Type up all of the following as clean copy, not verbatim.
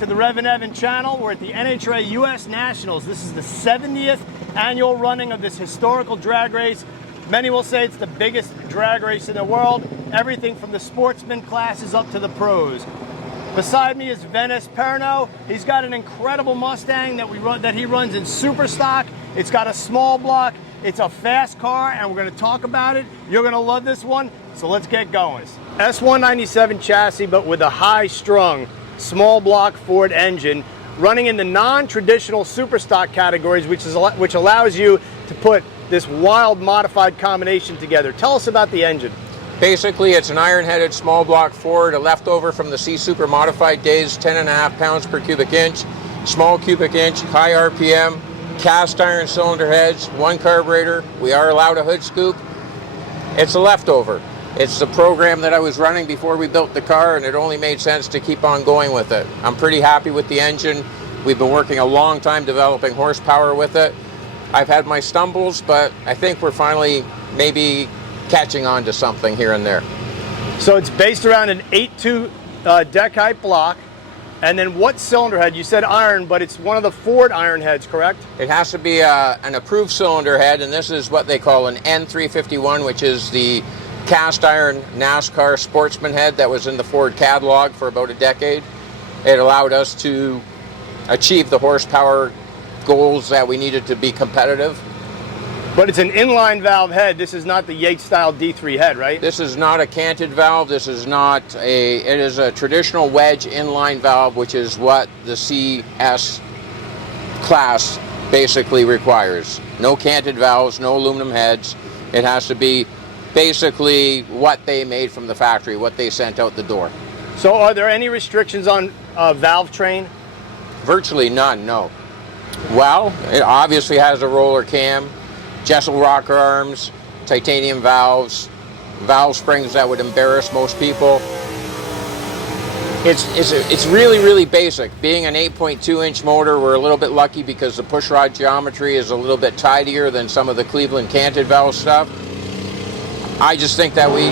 to the REVan channel. We're at the NHRA US Nationals. This is the 70th annual running of this historical drag race. Many will say it's the biggest drag race in the world. Everything from the sportsman classes up to the pros. Beside me is Venice Perno. He's got an incredible Mustang that he runs in super stock. It's got a small block. It's a fast car, and we're going to talk about it. You're going to love this one, so let's get going. S197 chassis, but with a high-strung, small block Ford engine, running in the non-traditional super stock categories, which allows you to put this wild modified combination together. Tell us about the engine. Basically, it's an iron-headed small block Ford, a leftover from the C Super modified days, 10.5 pounds per cubic inch, small cubic inch, high RPM, cast iron cylinder heads, one carburetor. We are allowed a hood scoop. It's a leftover. It's the program that I was running before we built the car, and it only made sense to keep on going with it. I'm pretty happy with the engine. We've been working a long time developing horsepower with it. I've had my stumbles, but I think we're finally maybe catching on to something here and there. So it's based around an 8.2 deck height block. And then what cylinder head? You said iron, but it's one of the Ford iron heads, correct? It has to be an approved cylinder head, and this is what they call an N351, which is the cast iron NASCAR sportsman head that was in the Ford catalog for about a decade. It allowed us to achieve the horsepower goals that we needed to be competitive. But it's an inline valve head. This is not the Yates style D3 head, right? This is not a canted valve. This is not it is a traditional wedge inline valve, which is what the CS class basically requires. No canted valves, no aluminum heads. It has to be basically what they made from the factory, what they sent out the door. So are there any restrictions on valve train? Virtually none, no. Well, it obviously has a roller cam, Jessel rocker arms, titanium valves, valve springs that would embarrass most people. It's really basic. Being an 8.2 inch motor, we're a little bit lucky because the pushrod geometry is a little bit tidier than some of the Cleveland canted valve stuff. I just think that we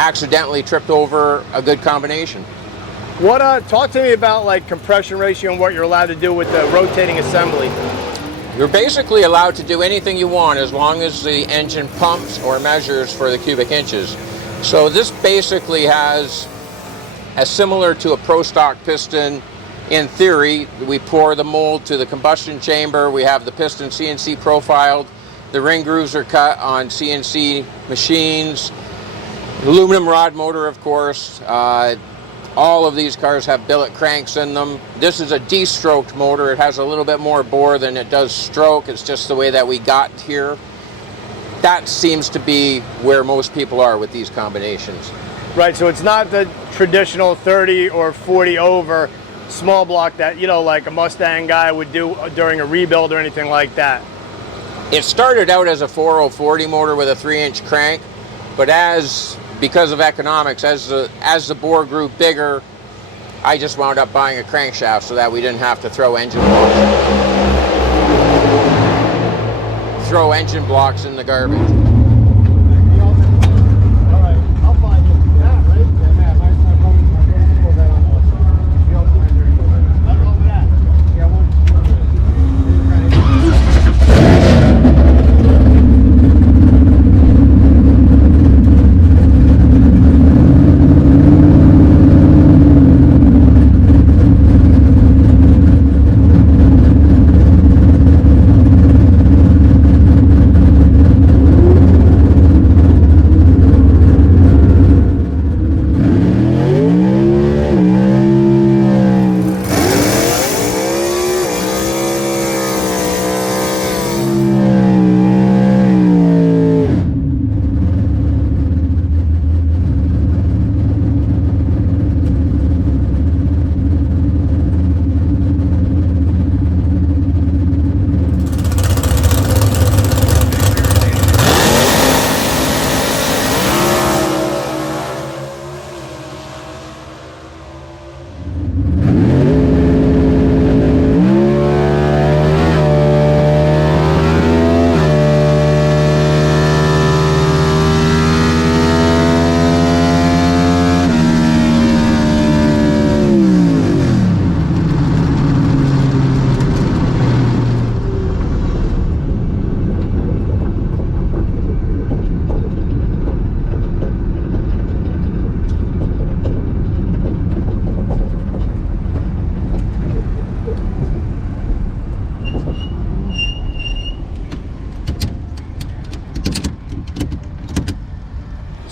accidentally tripped over a good combination. Talk to me about like compression ratio and what you're allowed to do with the rotating assembly. You're basically allowed to do anything you want as long as the engine pumps or measures for the cubic inches. So this basically has, as similar to a pro stock piston, in theory, we pour the mold to the combustion chamber, we have the piston CNC profiled, the ring grooves are cut on CNC machines, aluminum rod motor, of course. All of these cars have billet cranks in them. This is a de-stroked motor. It has a little bit more bore than it does stroke. It's just the way that we got here. That seems to be where most people are with these combinations. Right, so it's not the traditional 30 or 40 over small block that, you know, like a Mustang guy would do during a rebuild or anything like that. It started out as a 4040 motor with a 3-inch crank, but because of economics, as the bore grew bigger, I just wound up buying a crankshaft so that we didn't have to throw engine blocks in the garbage.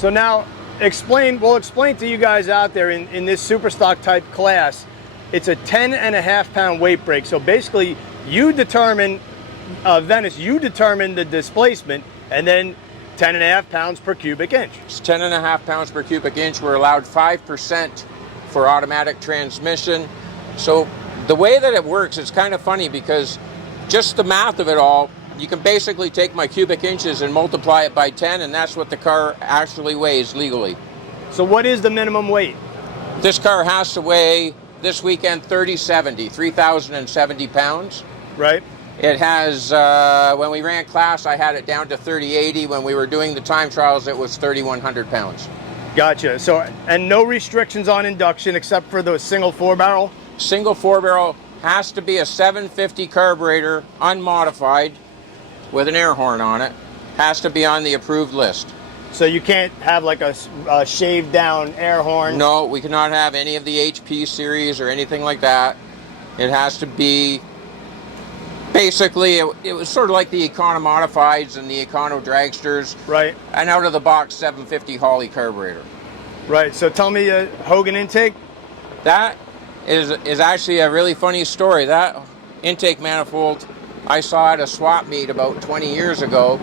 So now we'll explain to you guys out there in this super stock type class, it's a 10.5 pound weight break. So basically you determine, Venice, you determine the displacement, and then 10.5 pounds per cubic inch. It's 10.5 pounds per cubic inch. We're allowed 5% for automatic transmission. So the way that it works, it's kind of funny because just the math of it all, you can basically take my cubic inches and multiply it by 10, and that's what the car actually weighs legally. So what is the minimum weight? This car has to weigh, this weekend, 3,070 pounds. Right. It has, when we ran class, I had it down to 3,080. When we were doing the time trials, it was 3,100 pounds. Gotcha. So, and no restrictions on induction except for the single 4-barrel? Single 4-barrel has to be a 750 carburetor, unmodified, with an air horn on it. Has to be on the approved list. So you can't have like a shaved down air horn? No, we cannot have any of the HP series or anything like that. It has to be, basically, it was sort of like the Econo Modifieds and the Econo Dragsters. Right. An out-of-the-box 750 Holley carburetor. Right, so tell me Hogan intake? That is actually a really funny story. That intake manifold I saw at a swap meet about 20 years ago,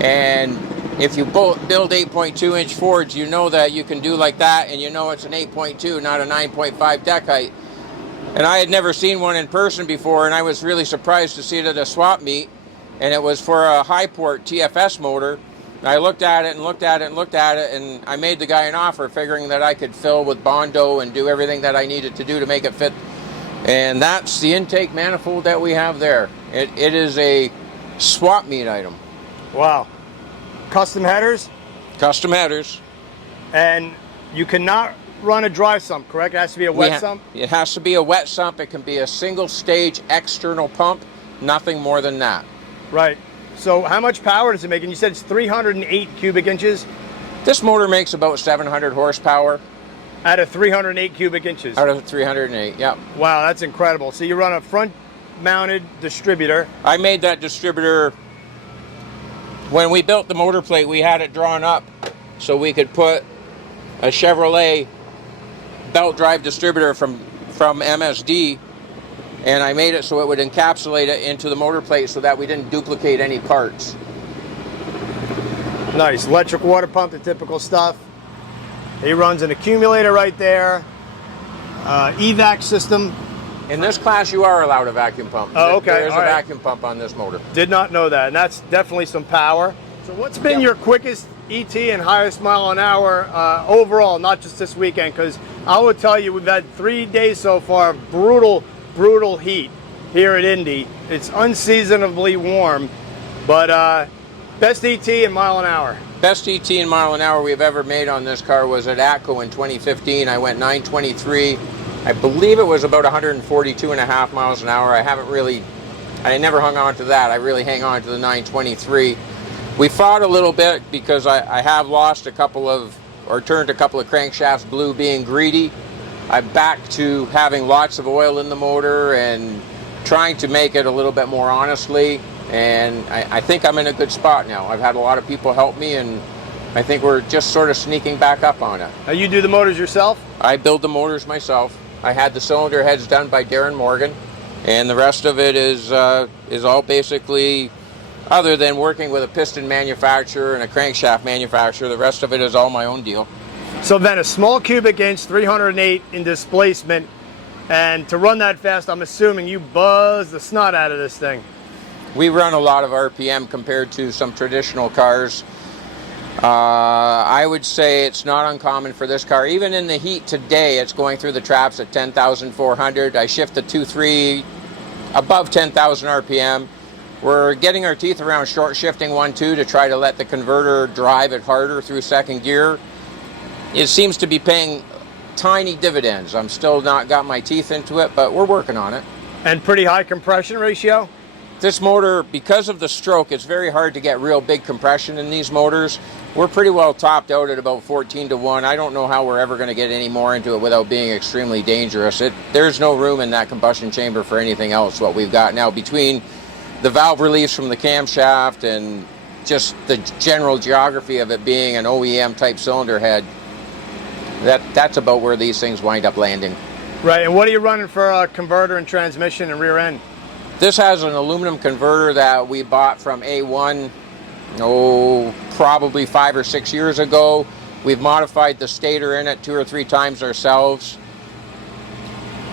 and if you build 8.2 inch Fords, you know that you can do like that, and you know it's an 8.2, not a 9.5 deck height. And I had never seen one in person before, and I was really surprised to see it at a swap meet, and it was for a high port TFS motor. And I looked at it and looked at it and looked at it, and I made the guy an offer, figuring that I could fill with Bondo and do everything that I needed to do to make it fit. And that's the intake manifold that we have there. It is a swap meet item. Wow. Custom headers? Custom headers. And you cannot run a dry sump, correct? It has to be a wet sump? It has to be a wet sump. It can be a single stage external pump, nothing more than that. Right. So how much power does it make? And you said it's 308 cubic inches? This motor makes about 700 horsepower. Out of 308 cubic inches? Out of 308, yep. Wow, that's incredible. So you run a front-mounted distributor. I made that distributor, when we built the motor plate, we had it drawn up so we could put a Chevrolet belt drive distributor from MSD, and I made it so it would encapsulate it into the motor plate so that we didn't duplicate any parts. Nice. Electric water pump, the typical stuff. He runs an accumulator right there. EVAC system. In this class, you are allowed a vacuum pump. Oh, okay. There's a vacuum pump on this motor. Did not know that, and that's definitely some power. So what's been your quickest ET and highest mile an hour overall, not just this weekend? Because I will tell you, we've had 3 days so far of brutal heat here at Indy. It's unseasonably warm, but best ET and mile an hour. Best ET and mile an hour we've ever made on this car was at ATCO in 2015. I went 923. I believe it was about 142.5 miles an hour. I never hung on to that. I really hang on to the 923. We fought a little bit because I have lost turned a couple of crankshafts blue being greedy. I'm back to having lots of oil in the motor and trying to make it a little bit more honestly. And I think I'm in a good spot now. I've had a lot of people help me, and I think we're just sort of sneaking back up on it. Now you do the motors yourself? I build the motors myself. I had the cylinder heads done by Darren Morgan, and the rest of it is all basically, other than working with a piston manufacturer and a crankshaft manufacturer, the rest of it is all my own deal. So then a small cubic inch, 308 in displacement, and to run that fast, I'm assuming you buzz the snot out of this thing. We run a lot of RPM compared to some traditional cars. I would say it's not uncommon for this car. Even in the heat today, it's going through the traps at 10,400. I shift the 2.3 above 10,000 RPM. We're getting our teeth around short shifting 1.2 to try to let the converter drive it harder through second gear. It seems to be paying tiny dividends. I'm still not got my teeth into it, but we're working on it. And pretty high compression ratio? This motor, because of the stroke, it's very hard to get real big compression in these motors. We're pretty well topped out at about 14-to-1. I don't know how we're ever going to get any more into it without being extremely dangerous. There's no room in that combustion chamber for anything else what we've got now. Between the valve reliefs from the camshaft and just the general geography of it being an OEM type cylinder head, that's about where these things wind up landing. Right, and what are you running for a converter and transmission and rear end? This has an aluminum converter that we bought from A1, probably 5 or 6 years ago. We've modified the stator in it 2 or 3 times ourselves.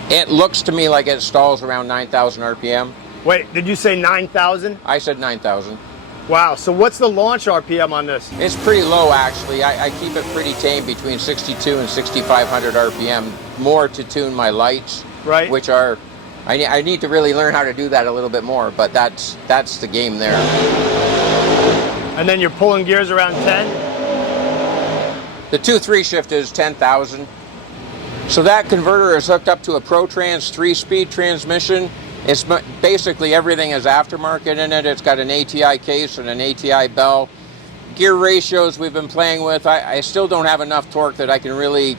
It looks to me like it stalls around 9,000 RPM. Wait, did you say 9,000? I said 9,000. Wow, so what's the launch RPM on this? It's pretty low, actually. I keep it pretty tame between 62 and 6,500 RPM, more to tune my lights, right? Which are, I need to really learn how to do that a little bit more, but that's the game there. And then you're pulling gears around 10? The 2-3 shift is 10,000. So that converter is hooked up to a ProTrans 3-speed transmission. It's basically everything is aftermarket in it. It's got an ATI case and an ATI bell. Gear ratios we've been playing with. I still don't have enough torque that I can really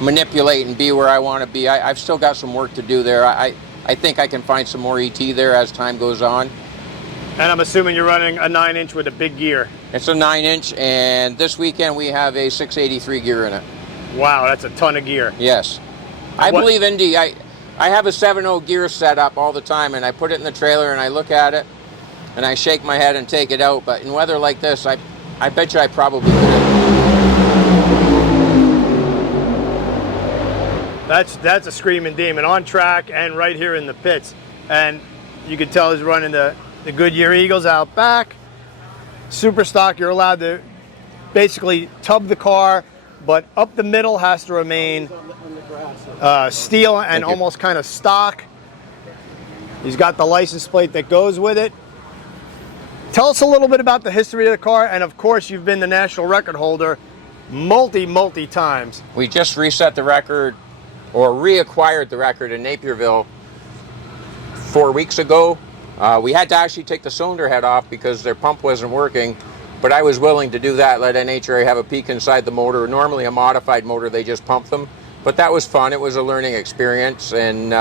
manipulate and be where I want to be. I've still got some work to do there. I think I can find some more ET there as time goes on. And I'm assuming you're running a 9-inch with a big gear. It's a 9-inch, and this weekend we have a 683 gear in it. Wow, that's a ton of gear. Yes. I believe Indy. I have a 7.0 gear set up all the time, and I put it in the trailer and I look at it and I shake my head and take it out. But in weather like this, I bet you I probably could. That's a screaming demon on track and right here in the pits. And you can tell he's running the Goodyear Eagles out back. Super stock, you're allowed to basically tub the car, but up the middle has to remain steel and almost kind of stock. He's got the license plate that goes with it. Tell us a little bit about the history of the car, and of course you've been the national record holder multi times. We just reset the record, or reacquired the record in Napierville 4 weeks ago. We had to actually take the cylinder head off because their pump wasn't working, but I was willing to do that, let NHRA have a peek inside the motor. Normally a modified motor, they just pump them, but that was fun. It was a learning experience, and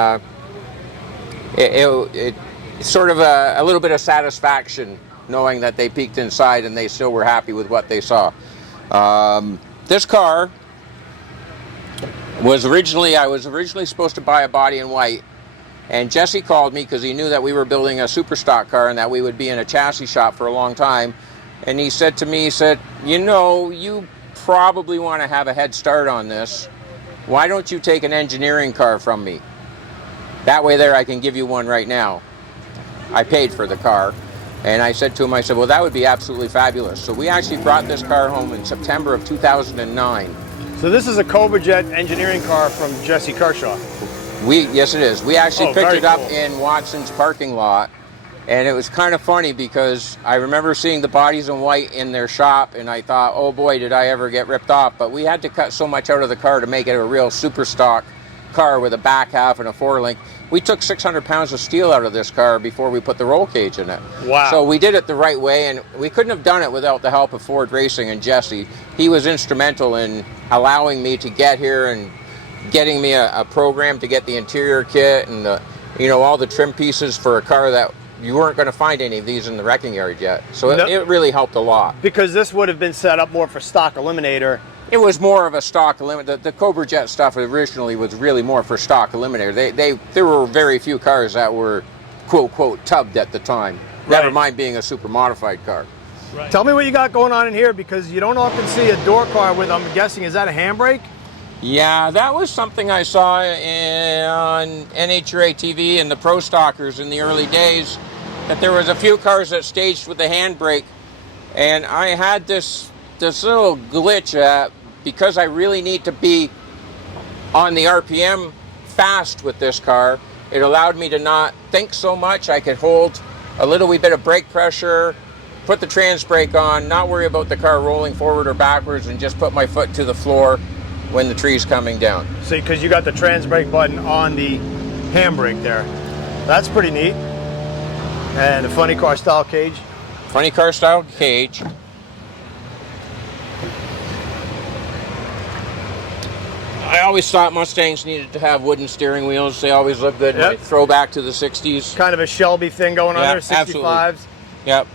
it sort of a little bit of satisfaction knowing that they peeked inside and they still were happy with what they saw. This car was I was originally supposed to buy a body in white, and Jesse called me because he knew that we were building a super stock car and that we would be in a chassis shop for a long time. And he said to me, you know, you probably want to have a head start on this. Why don't you take an engineering car from me? That way there I can give you one right now. I paid for the car. And I said to him, well, that would be absolutely fabulous. So we actually brought this car home in September of 2009. So this is a Cobra Jet engineering car from Jesse Kershaw. Yes, it is. We actually picked it up cool. in Watson's parking lot. And it was kind of funny because I remember seeing the bodies in white in their shop, and I thought, oh boy, did I ever get ripped off. But we had to cut so much out of the car to make it a real super stock car with a back half and a forelink. We took 600 pounds of steel out of this car before we put the roll cage in it. Wow. So we did it the right way, and we couldn't have done it without the help of Ford Racing and Jesse. He was instrumental in allowing me to get here and getting me a program to get the interior kit and all the trim pieces for a car that you weren't going to find any of these in the wrecking yard yet. So it really helped a lot. Because this would have been set up more for stock eliminator. It was more of a stock eliminator. The Cobra Jet stuff originally was really more for stock eliminator. There were very few cars that were quote quote tubbed at the time. Right. Never mind being a super modified car. Right. Tell me what you got going on in here, because you don't often see a door car with, I'm guessing, is that a handbrake? Yeah, that was something I saw on NHRA TV and the Pro Stockers in the early days, that there was a few cars that staged with the handbrake, and I had this little glitch because I really need to be on the RPM fast with this car. It allowed me to not think so much. I could hold a little wee bit of brake pressure, put the trans brake on, not worry about the car rolling forward or backwards, and just put my foot to the floor when the tree's coming down. See, because you got the trans brake button on the handbrake there. That's pretty neat. And a funny car style cage. Funny car style cage. I always thought Mustangs needed to have wooden steering wheels. They always look good. Yep. Throwback to the 60s. Kind of a Shelby thing going on there, 65s. Absolutely. Yep.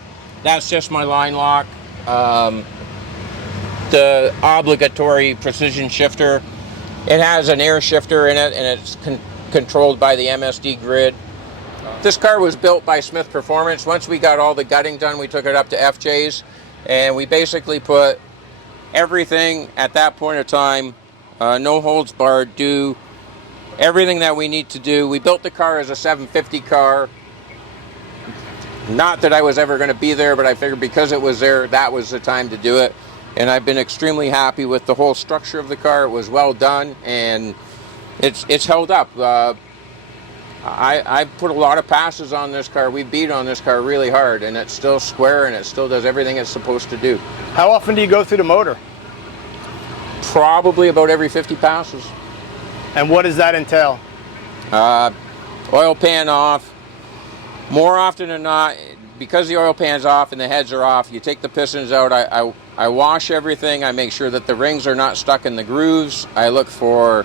That's just my line lock. The obligatory precision shifter. It has an air shifter in it, and it's controlled by the MSD grid. This car was built by Smith Performance. Once we got all the gutting done, we took it up to FJ's, and we basically put everything at that point of time, no holds barred, do everything that we need to do. We built the car as a 750 car. Not that I was ever going to be there, but I figured because it was there, that was the time to do it. And I've been extremely happy with the whole structure of the car. It was well done, and it's held up. I put a lot of passes on this car. We beat on this car really hard, and it's still square, and it still does everything it's supposed to do. How often do you go through the motor? Probably about every 50 passes. And what does that entail? Oil pan off. More often than not, because the oil pan's off and the heads are off, you take the pistons out. I wash everything. I make sure that the rings are not stuck in the grooves. I look for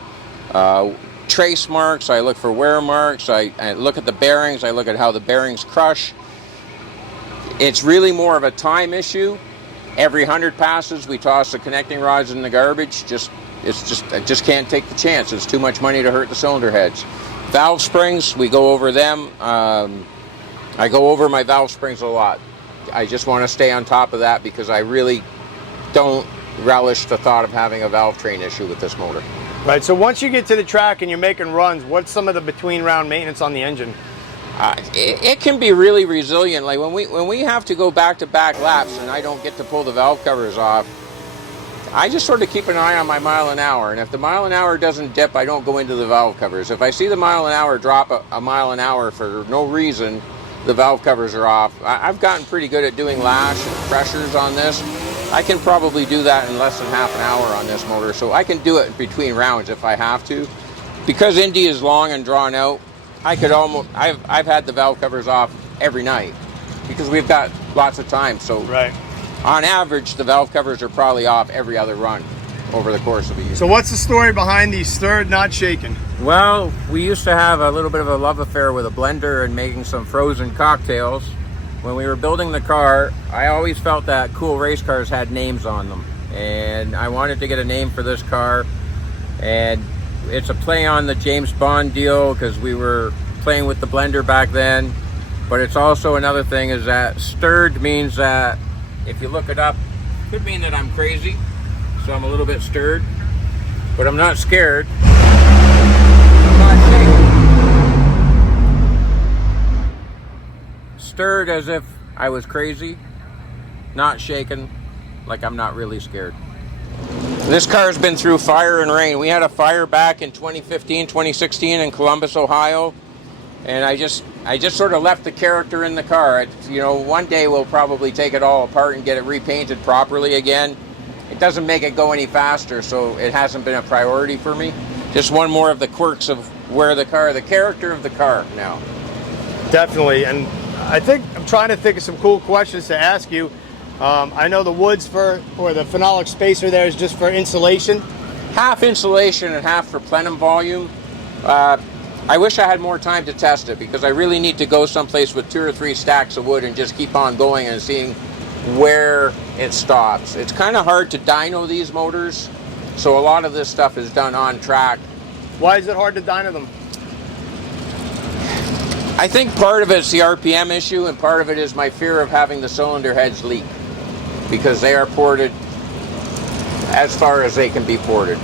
trace marks. I look for wear marks. I look at the bearings. I look at how the bearings crush. It's really more of a time issue. Every 100 passes, we toss the connecting rods in the garbage. I just can't take the chance. It's too much money to hurt the cylinder heads. Valve springs, we go over them. I go over my valve springs a lot. I just want to stay on top of that because I really don't relish the thought of having a valve train issue with this motor. Right, so once you get to the track and you're making runs, what's some of the between round maintenance on the engine? It can be really resilient. Like when we have to go back-to-back laps and I don't get to pull the valve covers off, I just sort of keep an eye on my mile an hour, and if the mile an hour doesn't dip, I don't go into the valve covers. If I see the mile an hour drop a mile an hour for no reason, the valve covers are off. I've gotten pretty good at doing lash and pressures on this. I can probably do that in less than half an hour on this motor, so I can do it between rounds if I have to. Because Indy is long and drawn out, I've had the valve covers off every night because we've got lots of time. So right. On average, the valve covers are probably off every other run over the course of a year. So what's the story behind the stirred, not shaken? Well, we used to have a little bit of a love affair with a blender and making some frozen cocktails. When we were building the car, I always felt that cool race cars had names on them. And I wanted to get a name for this car. And it's a play on the James Bond deal because we were playing with the blender back then. But it's also another thing is that stirred means that if you look it up, it could mean that I'm crazy. So I'm a little bit stirred, but I'm not scared. I'm not shaken. Stirred as if I was crazy, not shaken, like I'm not really scared. This car's been through fire and rain. We had a fire back in 2015, 2016 in Columbus, Ohio. And I just sort of left the character in the car. One day we'll probably take it all apart and get it repainted properly again. It doesn't make it go any faster, so it hasn't been a priority for me. Just one more of the quirks of the character of the car now. Definitely, and I'm trying to think of some cool questions to ask you. I know the woods the phenolic spacer there is just for insulation. Half insulation and half for plenum volume. I wish I had more time to test it because I really need to go someplace with 2 or 3 stacks of wood and just keep on going and seeing where it stops. It's kind of hard to dyno these motors, so a lot of this stuff is done on track. Why is it hard to dyno them? I think part of it's the RPM issue and part of it is my fear of having the cylinder heads leak because they are ported as far as they can be ported.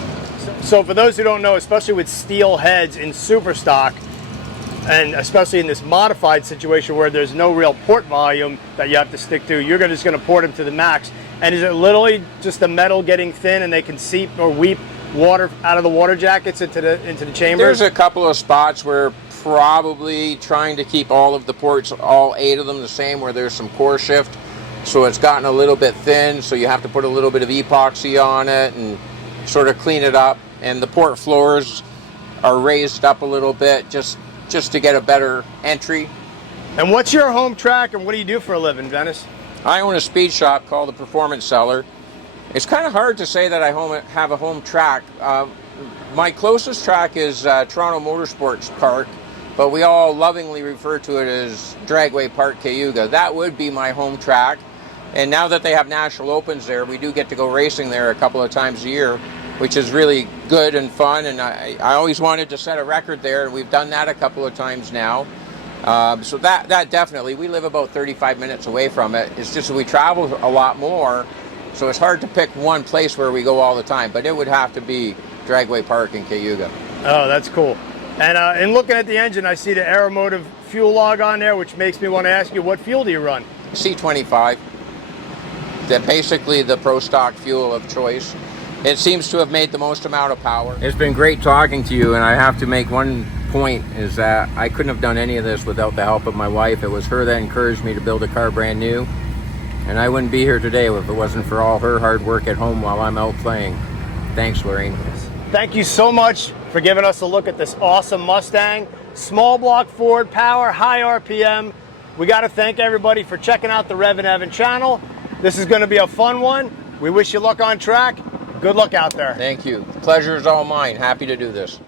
So for those who don't know, especially with steel heads in super stock, and especially in this modified situation where there's no real port volume that you have to stick to, you're just going to port them to the max. And is it literally just the metal getting thin and they can seep or weep water out of the water jackets into the chambers? There's a couple of spots where probably trying to keep all of the ports, all 8 of them the same, where there's some core shift. So it's gotten a little bit thin, so you have to put a little bit of epoxy on it and sort of clean it up. And the port floors are raised up a little bit just to get a better entry. And what's your home track and what do you do for a living, Venice? I own a speed shop called the Performance Cellar. It's kind of hard to say that I have a home track. My closest track is Toronto Motorsports Park but we all lovingly refer to it as Dragway Park Cayuga. That would be my home track. And now that they have national opens there, we do get to go racing there a couple of times a year, which is really good and fun. And I always wanted to set a record there, and we've done that a couple of times now. So that definitely, we live about 35 minutes away from it. It's just that we travel a lot more, so it's hard to pick one place where we go all the time, but it would have to be Dragway Park in Cayuga. Oh, that's cool. And in looking at the engine, I see the Aeromotive fuel log on there, which makes me want to ask you, what fuel do you run? C25. That's basically the pro stock fuel of choice. It seems to have made the most amount of power. It's been great talking to you, and I have to make one point, is that I couldn't have done any of this without the help of my wife. It was her that encouraged me to build a car brand new, and I wouldn't be here today if it wasn't for all her hard work at home while I'm out playing. Thanks, Lorraine. Thank you so much for giving us a look at this awesome Mustang. Small block Ford power, high RPM. We got to thank everybody for checking out the REVan channel. This is going to be a fun one. We wish you luck on track. Good luck out there. Thank you. Pleasure is all mine. Happy to do this.